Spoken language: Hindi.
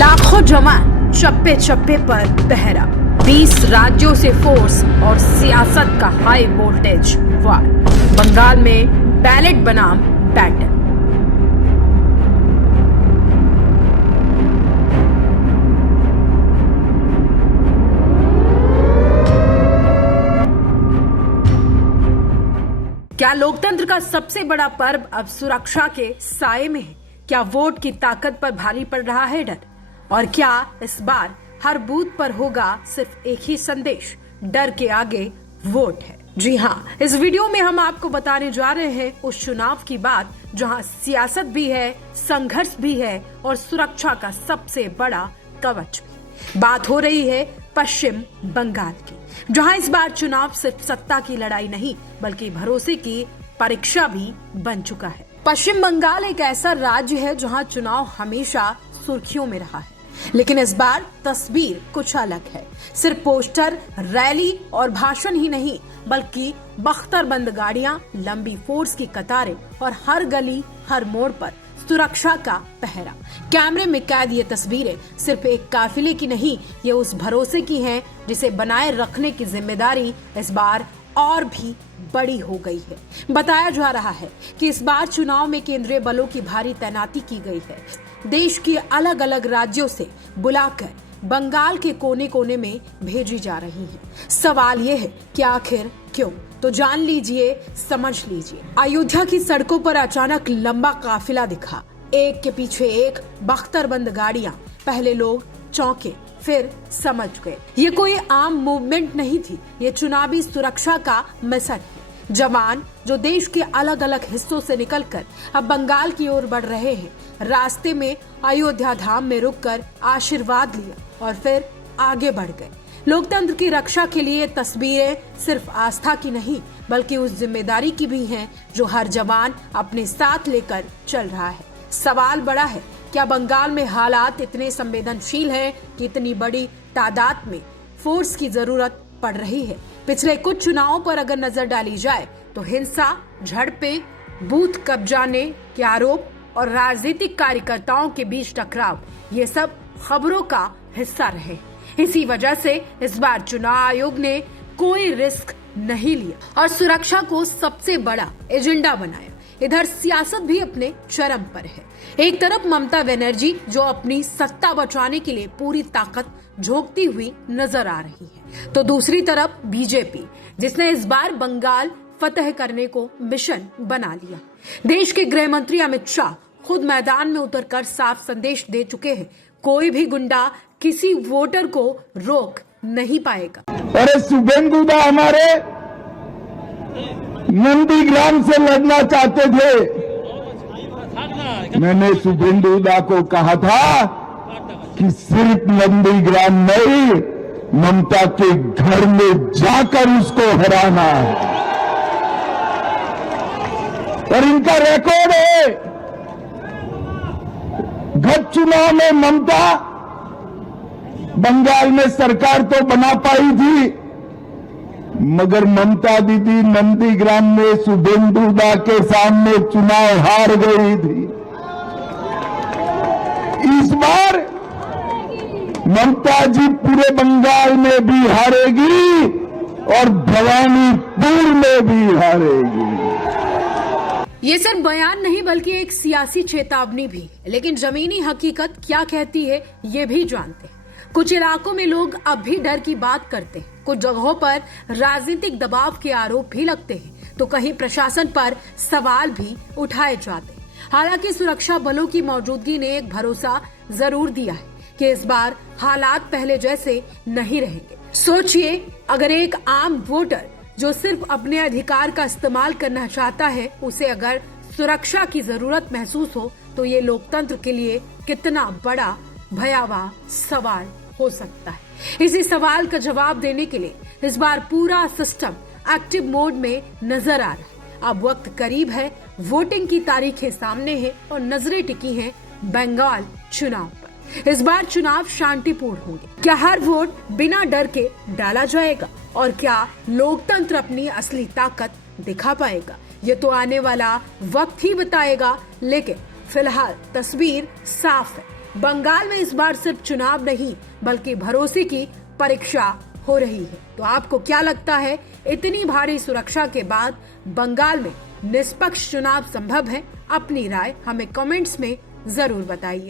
लाखों जवान चप्पे चप्पे पर पहरा, 20 राज्यों से फोर्स और सियासत का हाई वोल्टेज वार। बंगाल में बैलेट बनाम बैटल। क्या लोकतंत्र का सबसे बड़ा पर्व अब सुरक्षा के साए में है? क्या वोट की ताकत पर भारी पड़ रहा है डर? और क्या इस बार हर बूथ पर होगा सिर्फ एक ही संदेश, डर के आगे वोट है? जी हाँ, इस वीडियो में हम आपको बताने जा रहे हैं उस चुनाव की बात जहां सियासत भी है, संघर्ष भी है और सुरक्षा का सबसे बड़ा कवच भी। बात हो रही है पश्चिम बंगाल की, जहां इस बार चुनाव सिर्फ सत्ता की लड़ाई नहीं बल्कि भरोसे की परीक्षा भी बन चुका है। पश्चिम बंगाल एक ऐसा राज्य है जहां चुनाव हमेशा सुर्खियों में रहा है, लेकिन इस बार तस्वीर कुछ अलग है। सिर्फ पोस्टर, रैली और भाषण ही नहीं बल्कि बख्तरबंद गाड़ियां, लंबी फोर्स की कतारें और हर गली हर मोड़ पर सुरक्षा का पहरा। कैमरे में कैद ये तस्वीरें सिर्फ एक काफिले की नहीं, ये उस भरोसे की हैं जिसे बनाए रखने की जिम्मेदारी इस बार और भी बड़ी हो गई है। बताया जा रहा है कि इस बार चुनाव में केंद्रीय बलों की भारी तैनाती की गई है। देश के अलग अलग राज्यों से बुलाकर बंगाल के कोने कोने में भेजी जा रही है। सवाल ये है कि आखिर क्यों? तो जान लीजिए, समझ लीजिए। अयोध्या की सड़कों पर अचानक लंबा काफिला दिखा, एक के पीछे एक बख्तरबंद गाड़ियां। पहले लोग चौंके, फिर समझ गए ये कोई आम मूवमेंट नहीं थी, ये चुनावी सुरक्षा का मिशन है। जवान जो देश के अलग अलग हिस्सों से निकलकर अब बंगाल की ओर बढ़ रहे हैं, रास्ते में अयोध्या धाम में रुककर आशीर्वाद लिया और फिर आगे बढ़ गए। लोकतंत्र की रक्षा के लिए तस्वीरें सिर्फ आस्था की नहीं बल्कि उस जिम्मेदारी की भी हैं जो हर जवान अपने साथ लेकर चल रहा है। सवाल बड़ा है, क्या बंगाल में हालात इतने संवेदनशील हैं कि इतनी बड़ी तादाद में फोर्स की जरूरत पड़ रही है? पिछले कुछ चुनावों पर अगर नजर डाली जाए तो हिंसा, झड़पें, बूथ कब्जाने के आरोप और राजनीतिक कार्यकर्ताओं के बीच टकराव, ये सब खबरों का हिस्सा रहे। इसी वजह से इस बार चुनाव आयोग ने कोई रिस्क नहीं लिया और सुरक्षा को सबसे बड़ा एजेंडा बनाया। इधर सियासत भी अपने चरम पर है। एक तरफ ममता बनर्जी जो अपनी सत्ता बचाने के लिए पूरी ताकत झोंकती हुई नजर आ रही है, तो दूसरी तरफ बीजेपी जिसने इस बार बंगाल फतह करने को मिशन बना लिया। देश के गृह मंत्री अमित शाह खुद मैदान में उतरकर साफ संदेश दे चुके हैं, कोई भी गुंडा किसी वोटर को रोक नहीं पाएगा। अरे शुभेंदु दा हमारे नंदीग्राम से लड़ना चाहते थे। मैंने शुभेंदु दा को कहा था कि सिर्फ नंदीग्राम नहीं, ममता के घर में जाकर उसको हराना है। और इनका रिकॉर्ड है, गत चुनाव में ममता बंगाल में सरकार तो बना पाई थी, मगर ममता दीदी नंदीग्राम में शुभेंदु दा के सामने चुनाव हार गई थी। इस बार ममता जी पूरे बंगाल में भी हारेगी और भवानीपुर में भी हारेगी। ये सिर्फ बयान नहीं बल्कि एक सियासी चेतावनी भी। लेकिन जमीनी हकीकत क्या कहती है ये भी जानते हैं। कुछ इलाकों में लोग अब भी डर की बात करते हैं, कुछ जगहों पर राजनीतिक दबाव के आरोप भी लगते हैं, तो कहीं प्रशासन पर सवाल भी उठाए जाते हैं। हालांकि सुरक्षा बलों की मौजूदगी ने एक भरोसा जरूर दिया है कि इस बार हालात पहले जैसे नहीं रहेंगे। सोचिए, अगर एक आम वोटर जो सिर्फ अपने अधिकार का इस्तेमाल करना चाहता है, उसे अगर सुरक्षा की जरूरत महसूस हो तो ये लोकतंत्र के लिए कितना बड़ा भयावह सवाल हो सकता है। इसी सवाल का जवाब देने के लिए इस बार पूरा सिस्टम एक्टिव मोड में नजर आ रहा है। अब वक्त करीब है, वोटिंग की तारीखें सामने हैं और नजरें टिकी हैं बंगाल चुनाव पर। इस बार चुनाव शांतिपूर्ण होंगे। क्या हर वोट बिना डर के डाला जाएगा और क्या लोकतंत्र अपनी असली ताकत दिखा पाएगा? ये तो आने वाला वक्त ही बताएगा, लेकिन फिलहाल तस्वीर साफ है। बंगाल में इस बार सिर्फ चुनाव नहीं बल्कि भरोसे की परीक्षा हो रही है। तो आपको क्या लगता है, इतनी भारी सुरक्षा के बाद बंगाल में निष्पक्ष चुनाव संभव है? अपनी राय हमें कमेंट्स में जरूर बताइए।